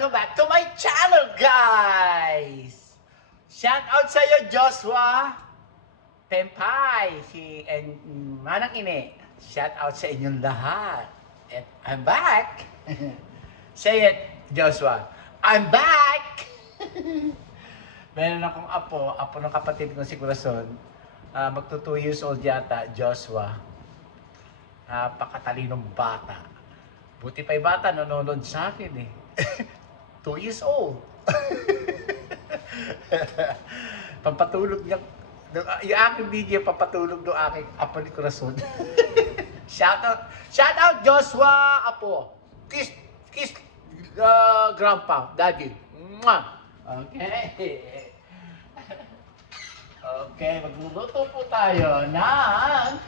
Welcome back to my channel, guys! Shout out sa iyo, Joshua Tempay, and Manang Ine. Shout out sa inyong lahat. And I'm back! Say it, Joshua. I'm back! Meron akong apo ng kapatid ko si Corazon. Magto 2 years old yata, Joshua. Napakatalinong bata. Buti pa yung bata, nanonood sa akin eh. 2 years old. Pampatulog niya. Yung aking video, pampatulog ng aking apo ni Corazon. Shout out Joshua, apo. Kiss, grandpa, daddy. Mwah! Okay. Okay, magluluto po tayo ng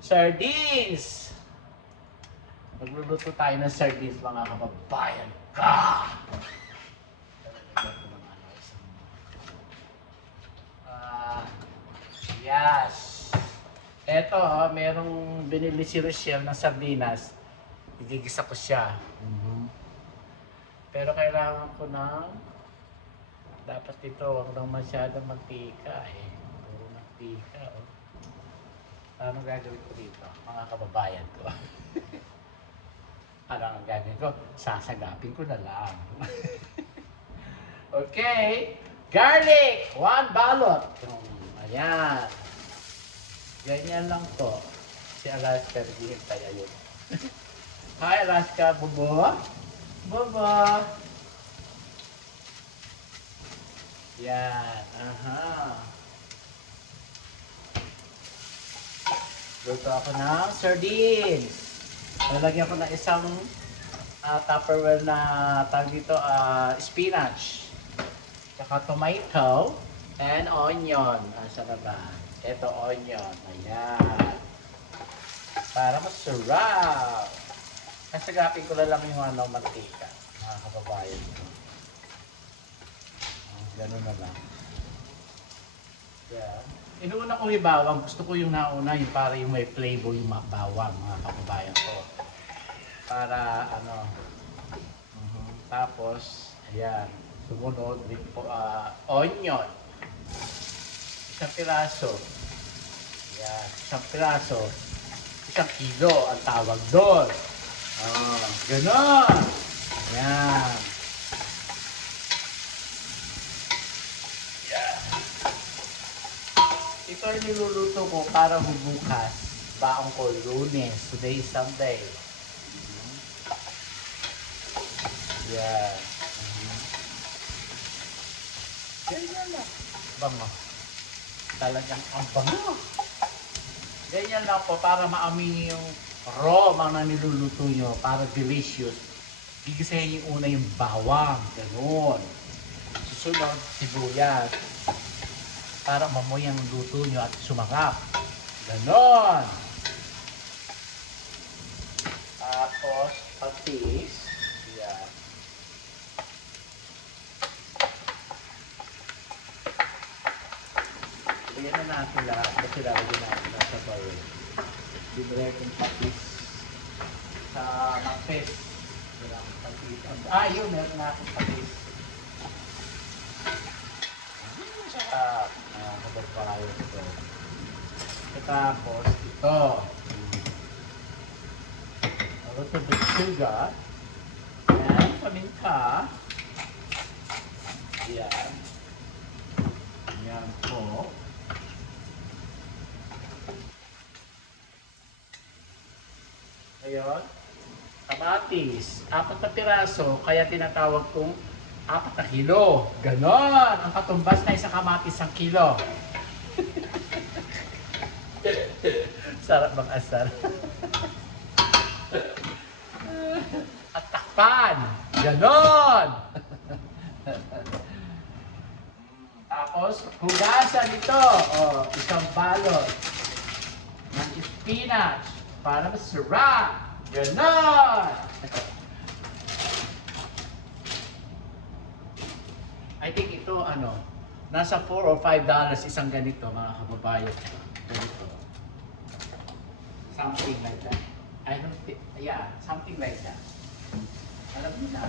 sardines. Magluluto tayo ng sardines, mga kababayan ka. Yes. Eto, merong binili si Rochelle ng sardinas. Igigisa ko siya. Pero kailangan ko ng dapat ito, huwag lang masyadong mantika eh. Puro mantika, oh. Ano gagawin ko dito, mga kababayan ko? Ano ang gagawin ko? Sasagapin ko na lang. Okay. Garlic! 1 balot. Ayan. Ganyan lang po. Si Alaska, naghihintay ayun. Hi, Alaska. Bubo. Bubo. Yan. Aha. Luto ako ng sardines. Lalagyan ko ng isang Tupperware na tawag dito, spinach. Tsaka tomato and onion. Asa na ba? Ito onion. Ayan. Para masarap. Kasagapin ko na lang yung mantika. Mga kababayan ko. Ganun na lang. Yan. Inuuna ko yung bawang. Gusto ko yung nauna, yung para yung may flavor yung bawang, mga kababayan ko. Para ano. Tapos, ayan. Sumunod, onion. Isang piraso. Ayan. Isang piraso. 1 kilo ang tawag doon. Ganon. Ayan. Ito ay niluluto ko para bukas. Baong ko Lunes. Today is Sunday. Yeah. Ganyan lang. Bango. Talagang ang bango. Ganyan lang po para maamin yung raw mga niluluto nyo. Para delicious. Gigisahin yung una yung bawang. Ganon. Susunod, sibuyas. Para mamoy ang luto nyo at sumakap. Ganon. Tapos, patis. Yan. Ilagyan na natin lahat. Kasi lalagyan natin sa bowl. Libre kong patis. Sa mapes. Yun. Meron na akong patis. Kababayan ito. Tapos ito. A little bit sugar. And paminta. Ayan. Ayan po. Ayan. Kamatis. 4 na piraso. Kaya tinatawag kong 4 na kilo. Ganon. Ang katumbas na isang kamatis 1 kilo. Sarap bang asar? At takpan. Ganon. Tapos, hugasan ito. Isang balot ng spinach para masarap. Ganon. I think ito, nasa $4 or $5 isang ganito, mga kababayan. Ganito. Something like that. I don't think, yeah, something like that. Alam niyo na.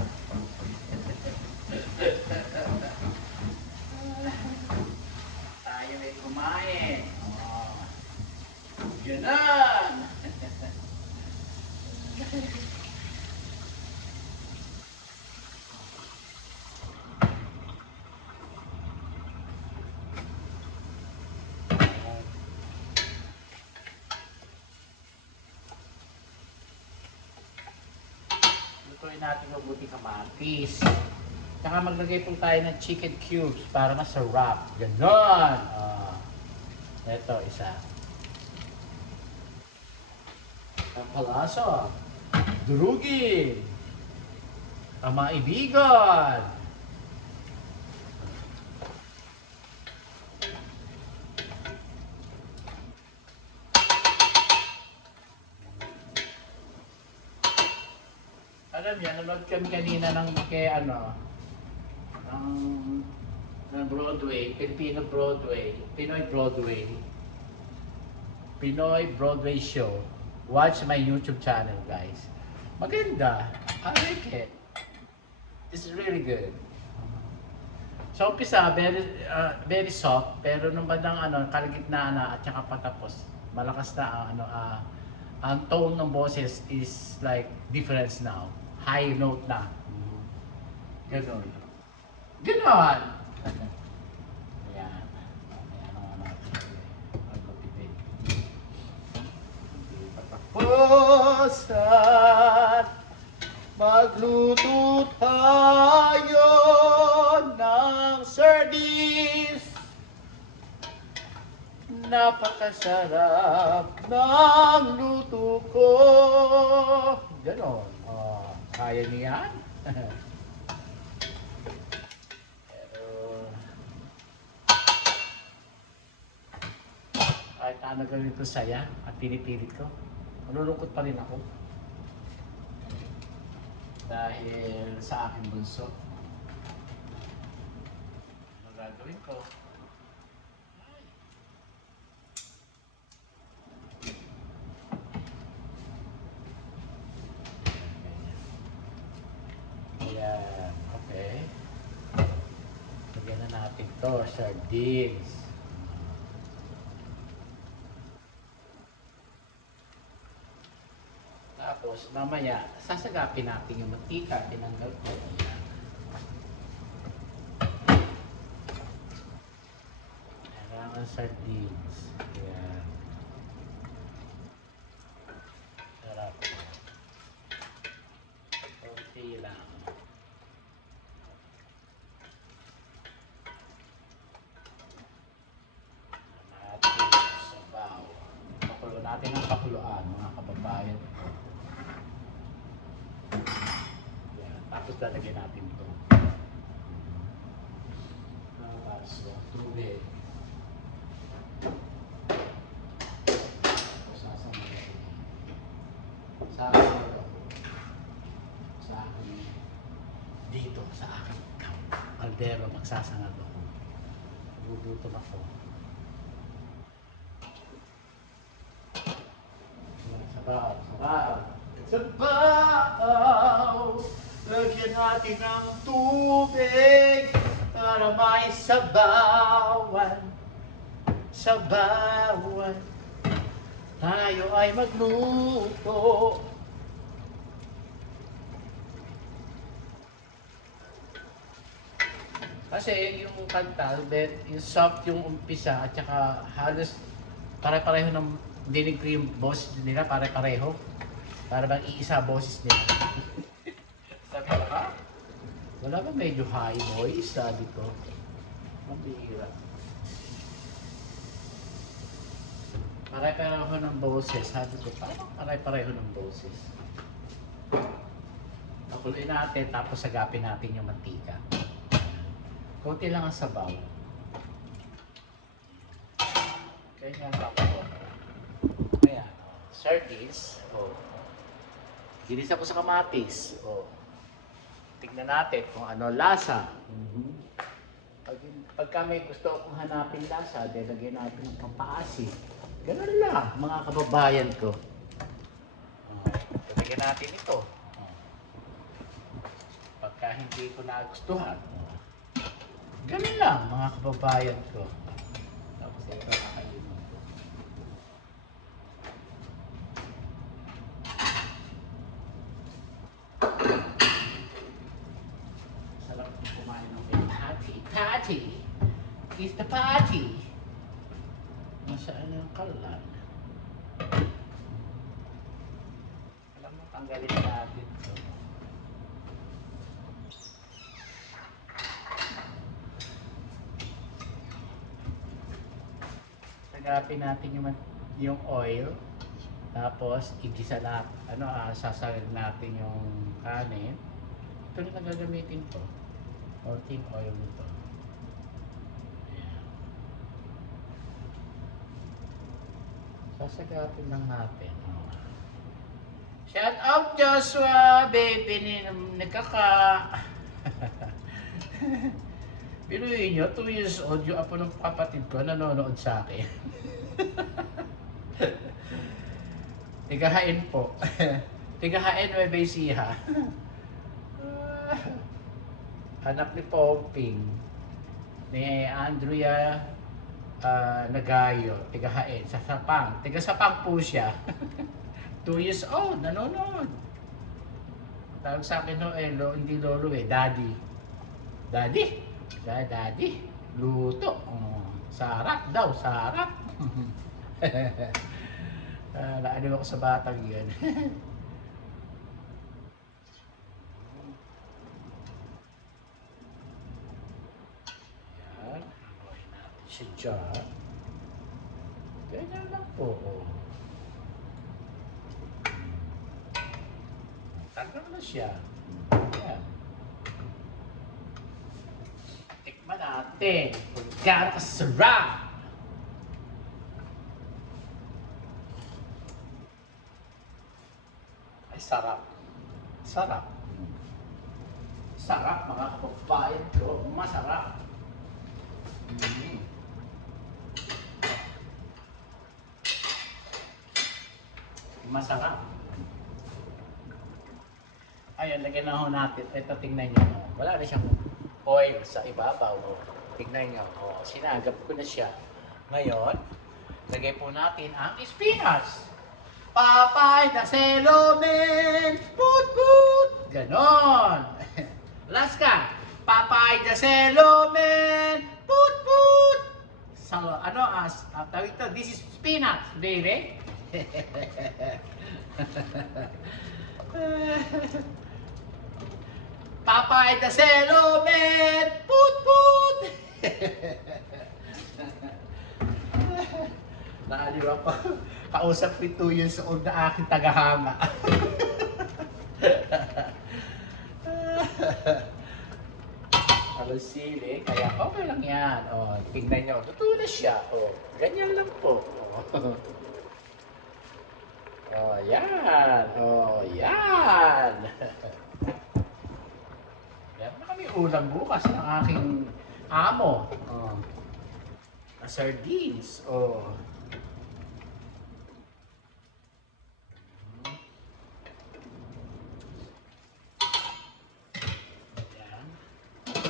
Tayo ay kumain. Oh. Ganon! Lutuin natin mabuti kamatis. Saka maglagay po tayo ng chicken cubes para masarap. Ganon! Ito, isa. Ang palasa. Durugin. Kamaibigan. Alam niyo, nanood kami kanina ng ng Broadway, Filipino Broadway, Pinoy Broadway show. Watch my YouTube channel, guys. Maganda. I like it. It's really good. So, umpisa, very soft, pero nung bandang kalagitnaan na at saka patapos, malakas na ang tone ng boses is like difference now. High note na. Ganon. Ganon! Ayan. Ayan ang natin. Magpapipid. Patapos at magluto tayo ng sardines. Napakasarap ng luto ko. Ganon. Kaya niyan? Pero kahit ano gawin ko saya at pinipilit ko, malulungkot pa rin ako. Dahil sa aking bunso. Ano gagawin ko? Ayan, okay. Lagyan na natin to, sardines. Tapos, mamaya, sasagapin natin yung mantika. Tinanggal ko. Ayan ang sardines. Ayan. Sarap. Kunti lang. Natin ang pakuluan, mga kababayan. Yan. Tapos lalagyan natin ito. So, tubig. Tapos sasama natin. Sa akin dito, sa akin kaldero, magsasangag ako. Gugutom ako. Sabaw, lagyan natin ng tubig para maisabawan. Sabawan, tayo ay magluto. Kasi yung kanta, yung soft yung umpisa at saka halos pare-pareho ng dinig ko yung boses nila, pare-pareho. Para bang iisa boses nila. Sabi ka? Wala ba medyo high voice? Sabi ko. Mabihira. Pare-pareho ng boses. Sabi ko, parang pare-pareho ng boses. Pakuluin natin, tapos sagapin natin yung mantika. Kunti lang ang sabaw. Kaya nga ako. Ayan. Sardines. Oh. Ginisa ko sa kamatis. Oh. Tignan natin kung ano lasa. Pagka may gusto akong hanapin lasa, lagyan natin ng pampaasim. Ganun lang, mga kababayan ko. Lagyan natin ito. hindi ko nagustuhan. Ganun lang mga kababayan ko. Tapos ito nakalimutan ko. Sarap kumain ng patty. Patty is the party. Nasaan yung kalan? Alam mo, tanggalin natin ito. Tagapin natin yung oil. Tapos, igisa lahat. Sasagag natin yung kanin. Ito rin ang gagamitin ko. Konting oil nito. Ayan. Sasagapin lang natin. Shout out Joshua! Baby, nagkaka... Pinuhin nyo, 2 years old yung apo ng kapatid ko nanonood sa akin. Tigahain po. Tigahain Nueva Ecija. Anak ni Pomping. Ni Andrea Nagayo. Tigahain. Sa Sapang. Tiga-Sapang po siya. 2 years old. Nanonood. Tawag sa akin hindi lolo Daddy. Daddy. Daddy. Luto. Sarap daw. Sarap. Naaliw ako sa batang yan. Yan. Hawain natin siya dyan. Ganyan lang po. Tagal na siya. Yan. Tikman natin kung gaano kasarap. Ay, sarap. Sarap. Sarap, mga kababayan ko. Masarap. Masarap. Ayun, lagyan na ho natin. Ito, tingnan nyo. Wala na siyang oil sa ibabaw. Tingnan nyo. Sinagap ko na siya. Ngayon, lagay po natin ang spinach. Papay na selomen, put put, ganon. Last ka, papay na selomen, put put. So, tawag ito, this is spinach, baby. Papay na selomen, put put. Naaliw ako. Kausap ko 2 years old na aking tagahanga. Ang sili, kaya okay lang yan. Tingnan nyo, totoo na siya. Ganyan lang po. Yan. Yan. Meron na kami ulam bukas ng aking amo. Sardines.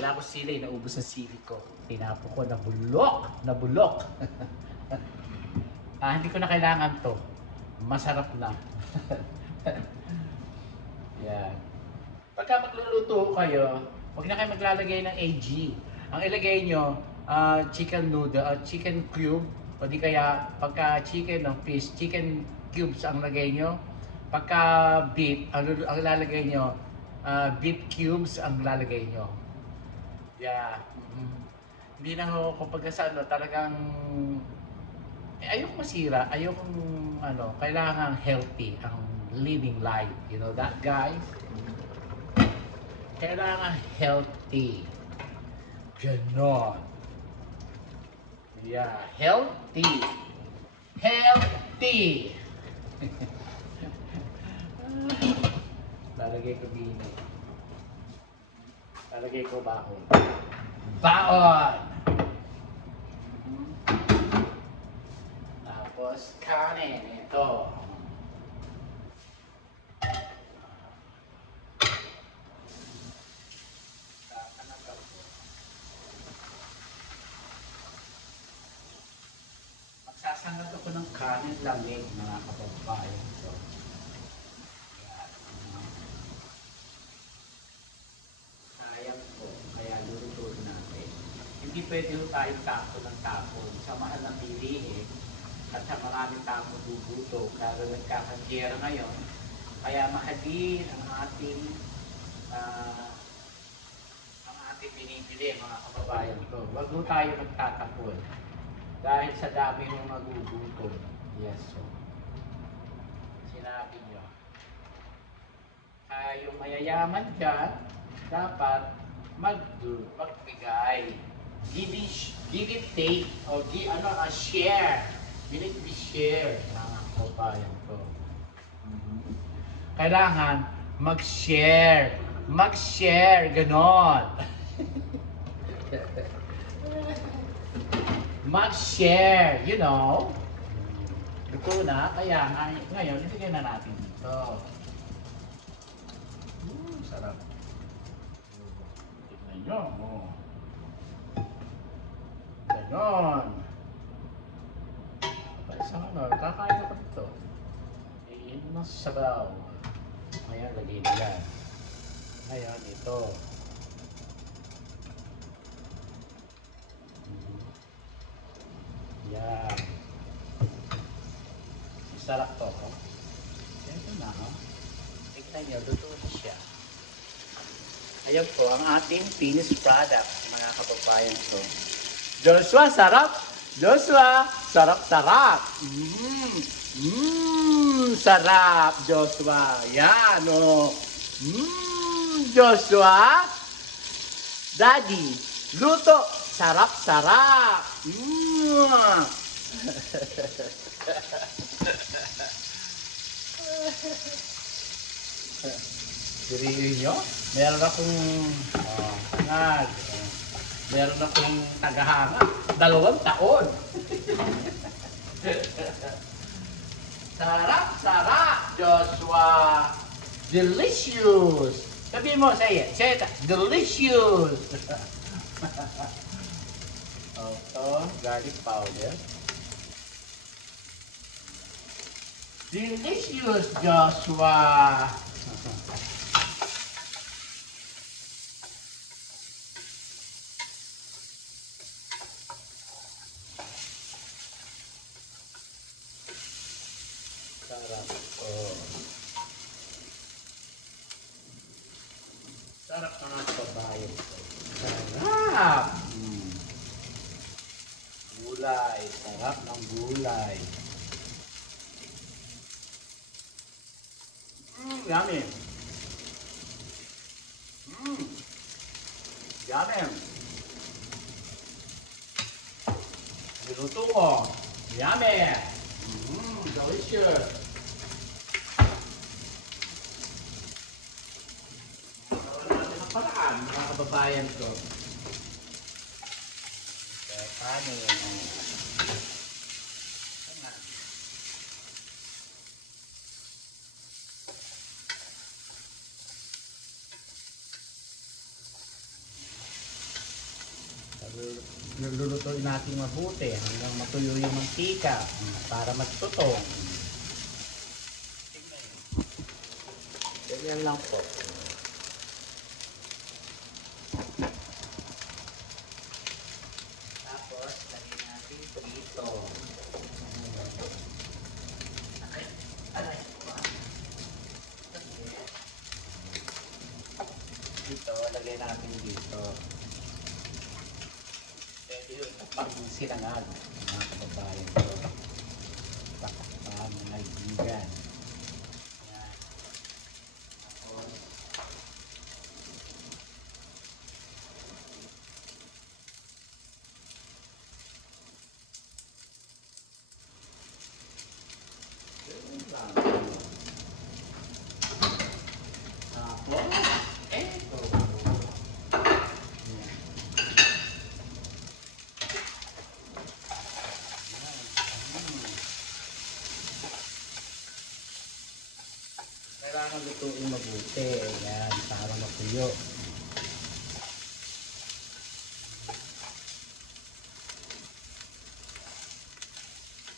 Wala ko sili, naubos ang sili ko. Tinapo ko, nabulok. Hindi ko na kailangan to. Masarap na. Yan. Pagka magluluto kayo, huwag na kayo maglalagay ng AG. Ang ilagay nyo, chicken noodle, chicken cube, o di kaya pagka chicken ng fish, chicken cubes ang lagay nyo. Pagka beef, ang lalagay nyo, beef cubes ang lalagay nyo. Yeah. Hindi na ako kapag talagang ayoko masira, kailangan healthy ang living life. You know that, guys? Kailangan healthy. Ganon. Yeah, healthy. Healthy. Lalagay ko dito. Lalagay ko baon. Baon! Tapos kanin. Ito. Sangad ako ng kanin lamig, mga kapagbayan. So, sayang po, kaya lulutuin natin. Hindi pwede ho tayo tapo ng tapon. Sa mahal ng bilihin, at sa maraming tapon bubuto, lalo nagkakagyera ngayon. Kaya mahalin ang ating binibili, mga kababayan ko. Huwag ho tayo magtatapon. Dahil sa dami ng magugutom. Yes, so. Sinabi nyo. Yung mayayaman dyan, dapat magbigay. Give it take, o share. Will it be share, mga kababayan ko. Kailangan mag-share. Mag-share, ganon. Mag-share, you know. Luto na, kaya ngayon, ibigay na natin dito. Sarap. Tignan nyo. Oh. Ganon. Isang kakain ako dito. Iyan na sabaw. Ngayon, lagay nila. Ngayon, ito. Yan. Sarap to. Oh. Ito na. Oh. Tignan nyo, luto na siya. Ayan po, ang ating finished product, mga kababayan ko. Joshua, sarap! Joshua, sarap-sarap! Sarap, Joshua. Yan, o. Joshua. Daddy, luto. Sarap-sarap. Dirihin nyo? Meron akong tagahanga. 2 taon. Sarap-sarap, Joshua. Delicious. Sabihin mo, say it. Say it. Delicious. Ito, garlic powder. Delicious, Joshua. Sarap. Oh. Sarap ng mga kababayan ko. Sarap! Gulay. Sarap ng gulay. Yummy. Yummy. Niluto ko. Yummy. Delicious. Paraan, mga kababayan ko. Paano yun? Lulutuin natin mabuti hanggang matuyo yung mantika para magtutong. Ganyan lang po. Dito, lagay natin dito. Pwede yun, pang sinangag, mga kababayan ko. Pakakpa, mga ibigan. Yan. Tapos, yun lang. Tapos, eto.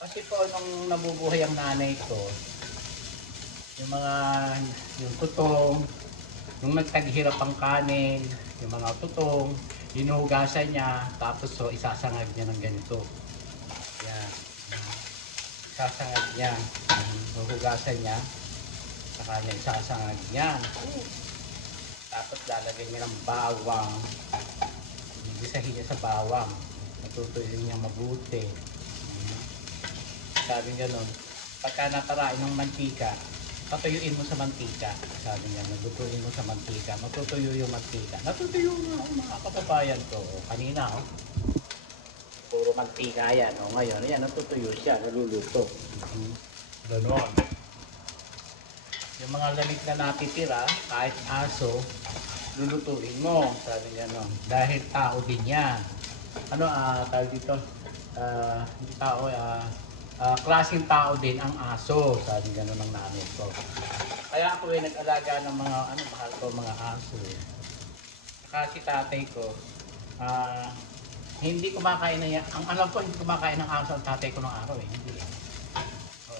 Kasi po, nung nabubuhay ang nanay ko, yung mga, yung tutong, yung nagtaghirap ang kanin, yung mga tutong, hinuhugasan niya, tapos so isasangag niya ng ganito. Yan. Isasangag niya. Huhugasan niya, saka niya isasangag niya. Tapos lalagay niya ng bawang. Gisahin niya sa bawang. Matutuloy niya mabuti. Sabi nga nun, pagka natarain ng mantika, patuyuin mo sa mantika. Sabi niya, nagutuin mo sa mantika. Matutuyo yung mantika. Natutuyo nga mga kababayan ko. Kanina, puro mantika yan. Ngayon, yan, natutuyo siya. Naluluto. Ganon. Yung mga lamig na natitira, kahit aso, lulutuin mo. Sabi niya, no? Dahil tao din yan. Ano, tawag dito? Tao, klaseng tao din ang aso, sabi gano'n ng nanay ko. Kaya ako nag-alaga ng mga, mahal ko mga aso. Saka si tatay ko, hindi kumakain na yan. Ang alam ko, hindi kumakain ng aso ang tatay ko ng araw hindi.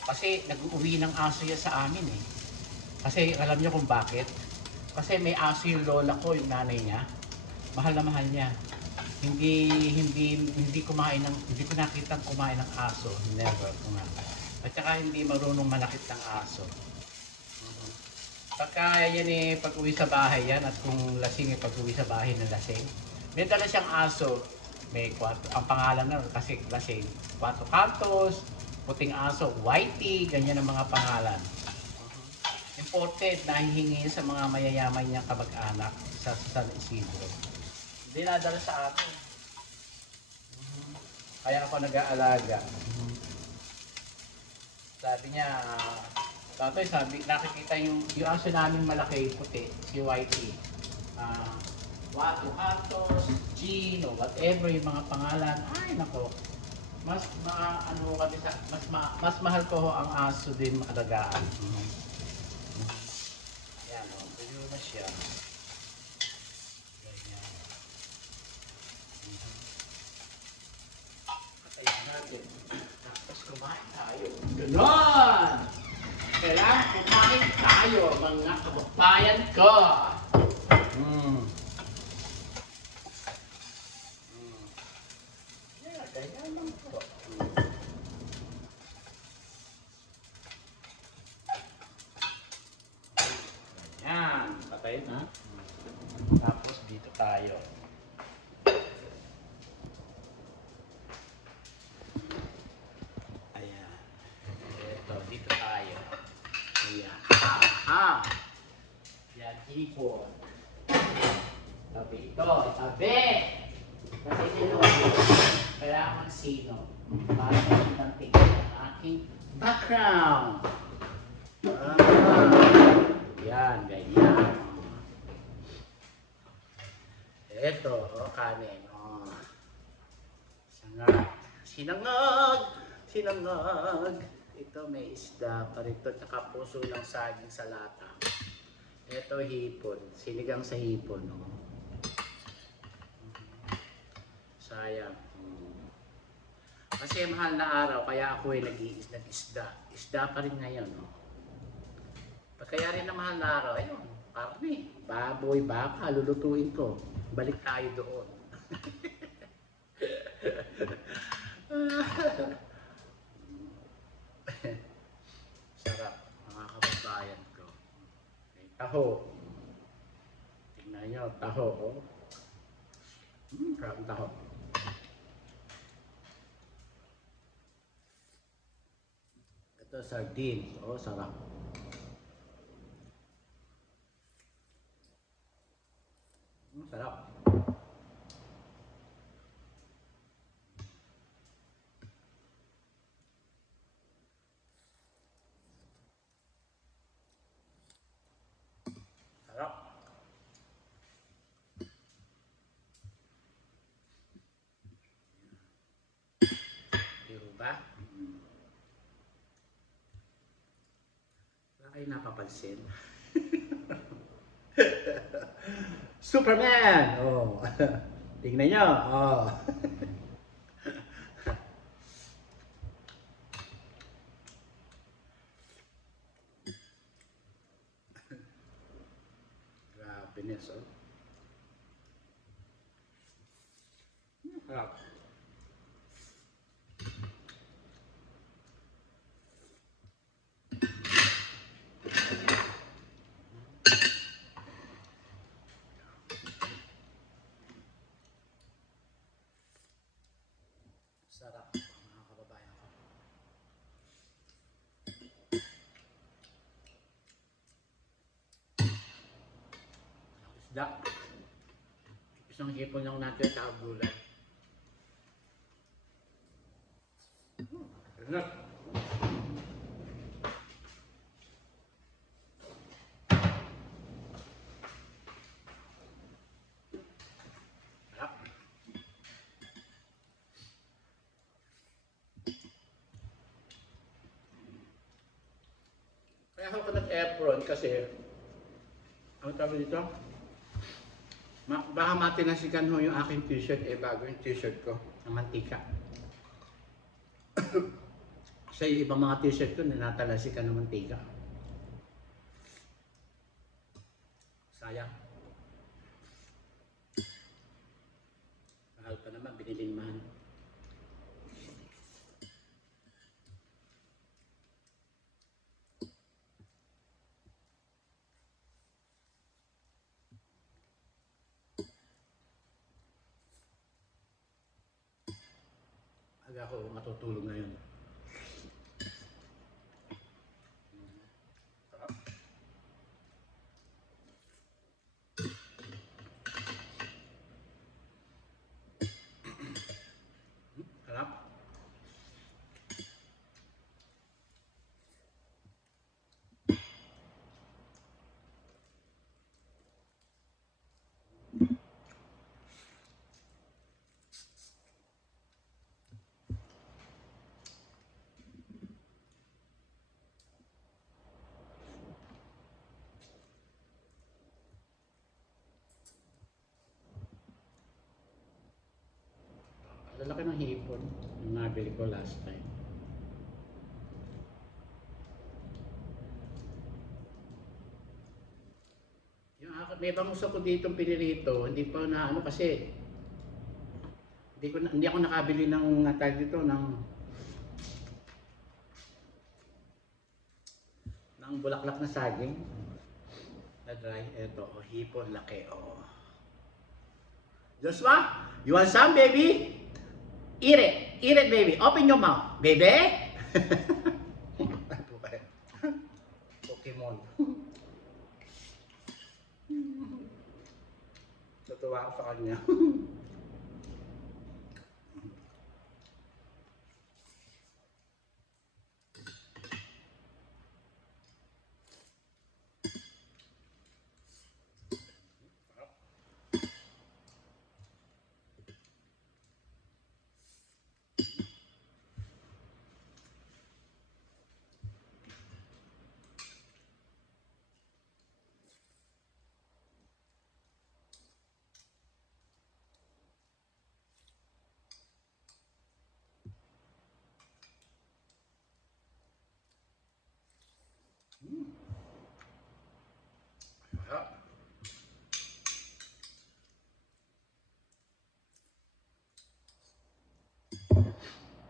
Kasi nag-uwi ng aso yan sa amin Kasi alam niyo kung bakit? Kasi may aso yung lola ko, yung nanay niya. Mahal na mahal niya. Hindi kumain ng, hindi ko nakita kumain ng aso, never kumain. At saka hindi marunong manakit ng aso. Pagka yan pag-uwi sa bahay yan, at kung lasing pag-uwi sa bahay ng lasing, may dala siyang aso, may ang pangalan na kasi lasing, 4 cantos, puting aso, whitey, ganyan ang mga pangalan. Imported, nahihingi sa mga mayayaman niyang kamag-anak sa San Isidro. Dinadala sa akin. Kaya ako nag-aalaga. Sabi niya, tatay, nakikita yung aso namin malaki, puti, si Whitey. Wato Cantos, Jean, o whatever yung mga pangalan. Ay, nako. Mas mahal ko ang aso din maalagaan. Yan, pwede na siya. Tapos kumain tayo. Ganon! Kailangan kumain tayo, mga kababayan ko. Yeah, ganyan lang po. Ganyan. Patay na. Tapos dito tayo. Dito tayo. Ayan. Yan, hipon. Tabi ito. Tabi! Kasi sino, kailangan sino. Para makikita tingnan ang aking background. Yan, ganyan. Ito, kanin. Sinangag. Ito may isda pa rito, tsaka puso ng saging sa lata. Ito hipon, sinigang sa hipon. Sayang. Kasi mahal na araw, kaya ako nag-isda. Isda pa rin ngayon. Kaya rin na mahal na araw, ayun, karne, baboy, baka, lulutuin ko. Balik tayo doon. Sarap, mga kababayan ko. May taho. Tingnan nyo, taho. Sarap ang taho. Ito sardines. Sarap. Sarap. Sarap. Diyo ba? Wala kayo napapansin? Superman! Tingnan nyo. years old. Sarap. Sarap, mga kababayan ko. Isda. Isang hipon lang natin sa gulay. Sarap. Sarap. Kaya ako nag-apron kasi ano tawag dito? Baka matinasikan ho yung aking t-shirt bago yung t-shirt ko ng mantika. Sa ibang mga t-shirt ko nanatalasikan ng mantika. Sayang. Mahal pa naman, biniling mahal. Aga ako matutulog ngayon. Sarap. Sarap. Lalaki ng hipon yung nabili ko last time. May bangus ako dito pinirito, hindi pa na ano kasi hindi ako nakabili ng tag dito ng bulaklak na saging na dry. Eto, hipon laki. Joshua, you want some, baby? Eat it, baby. Open your mouth, baby. Pokemon. Natuwa ako sa kanya.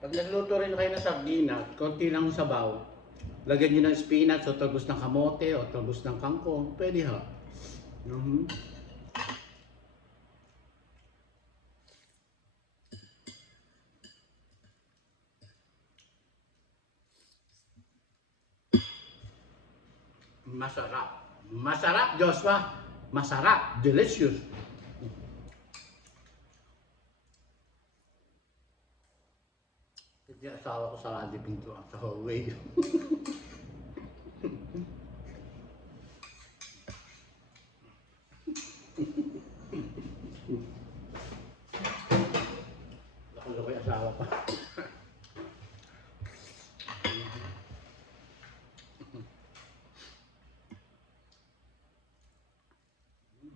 Pag nagluto rin kayo ng sardinas, konti lang sabaw. Lagyan nyo ng spinach o talbos ng kamote o talbos ng kangkong. Pwede ha. Masarap. Masarap, Joshua. Masarap. Delicious. Hindi asawa ko sa radyo pintuan sa hallway. Laki-laki asawa pa.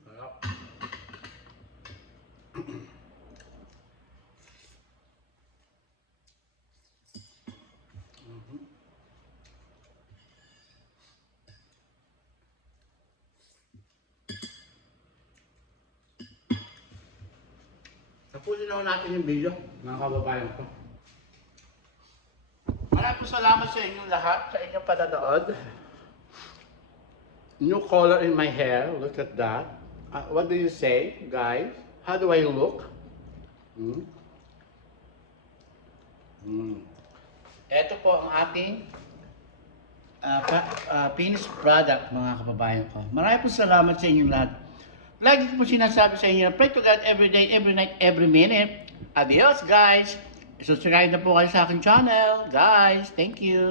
Sarap. Tapusin na natin yung video, mga kababayan ko. Maraming salamat sa inyong lahat, sa inyong panonood. New color in my hair, look at that. What do you say, guys? How do I look? Ito po ang ating finished product, mga kababayan ko. Maraming po salamat sa inyong lahat. Lagi ko po sinasabi sa inyo, pray to God every day, every night, every minute. Adios, guys! Subscribe na po kayo sa aking channel. Guys, thank you!